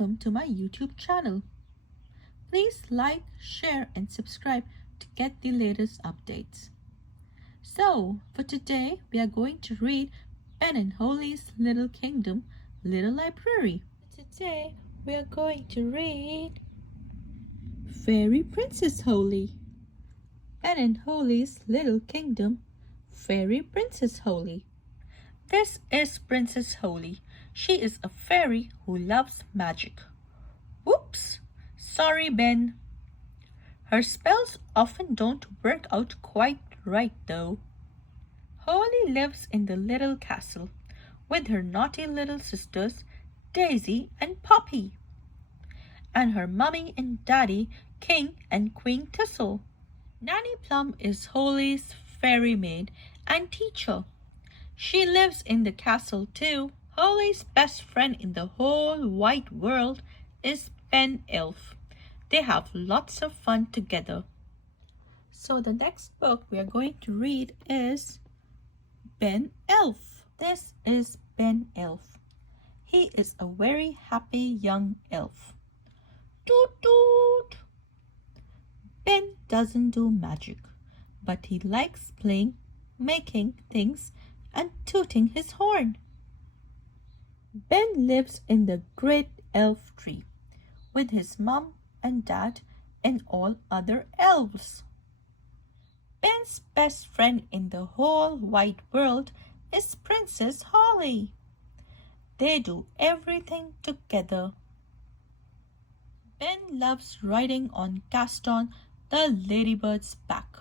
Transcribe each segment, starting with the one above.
welcome to my YouTube channel. Please like, share and subscribe to get the latest updates. So, for today we are going to read Ben and Holly's Little Kingdom, Little Library. Today we are going to read Fairy Princess Holly. Ben and Holly's Little Kingdom, Fairy Princess Holly. This is Princess Holly. She is a fairy who loves magic. Whoops! Sorry, Ben. Her spells often don't work out quite right, though. Holly lives in the little castle with her naughty little sisters, Daisy and Poppy, and her mummy and daddy, King and Queen Thistle. Nanny Plum is Holly's fairy maid and teacher. She lives in the castle too. Holly's best friend in the whole wide world is Ben Elf. They have lots of fun together. So the next book we are going to read is Ben Elf. This is Ben Elf. He is a very happy young elf. Toot toot! Ben doesn't do magic, but he likes playing, making things, and tooting his horn. Ben lives in the great elf tree with his mom and dad and all other elves. Ben's best friend in the whole wide world is Princess Holly. They do everything together. Ben loves riding on Gaston the Ladybird's back.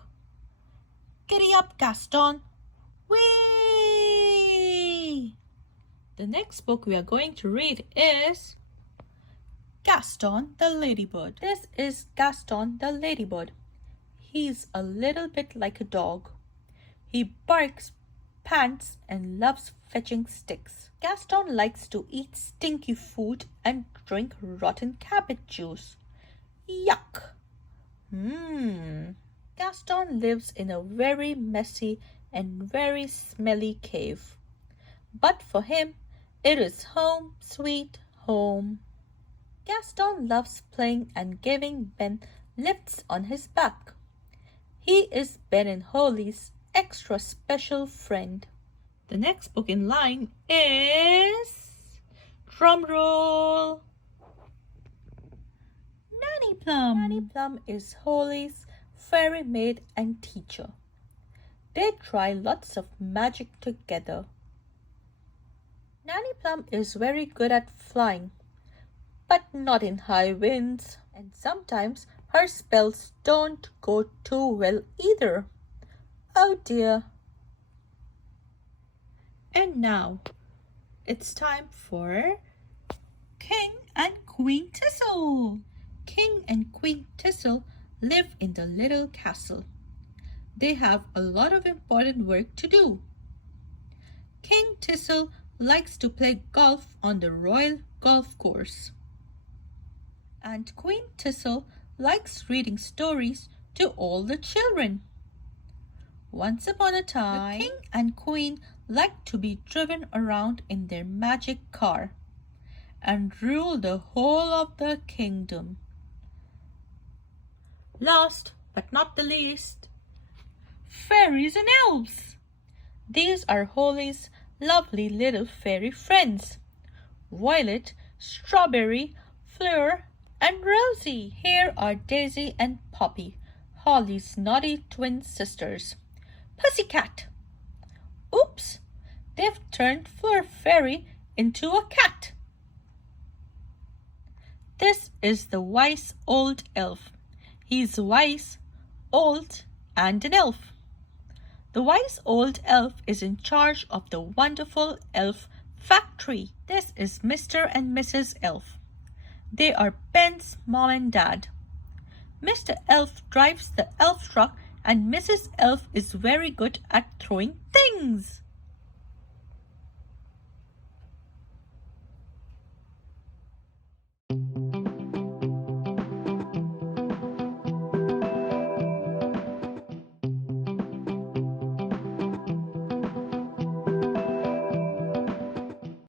Giddy up, Gaston! Whee! The next book we are going to read is Gaston the Ladybird. This is Gaston the Ladybird. He's a little bit like a dog. He barks, pants, and loves fetching sticks. Gaston likes to eat stinky food and drink rotten cabbage juice. Yuck! Gaston lives in a very messy and very smelly cave. But for him, it is home sweet home. Gaston loves playing and giving Ben lifts on his back. He is Ben and Holly's extra special friend. The next book in line is drumroll, Nanny Plum. Nanny Plum is Holly's fairy maid and teacher. They try lots of magic together. Nanny Plum is very good at flying, but not in high winds, and sometimes her spells don't go too well either. Oh dear. And now it's time for King and Queen Thistle. King and Queen Thistle live in the little castle. They have a lot of important work to do. King Thistle likes to play golf on the royal golf course. And Queen Thistle likes reading stories to all the children. Once upon a time, the king and queen liked to be driven around in their magic car and rule the whole of the kingdom. Last but not the least, fairies and elves. These are Holly's lovely little fairy friends, Violet, Strawberry, Fleur, and Rosie. Here are Daisy and Poppy, Holly's naughty twin sisters. Pussycat! Oops! They've turned Fleur Fairy into a cat. This is the wise old elf. He's wise, old, and an elf. The wise old elf is in charge of the wonderful elf factory. This is Mr. and Mrs. Elf. They are Ben's mom and dad. Mr. Elf drives the elf truck and Mrs. Elf is very good at throwing things.